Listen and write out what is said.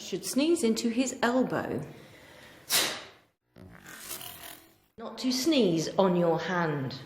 should sneeze into his elbow. Not to sneeze on your hand.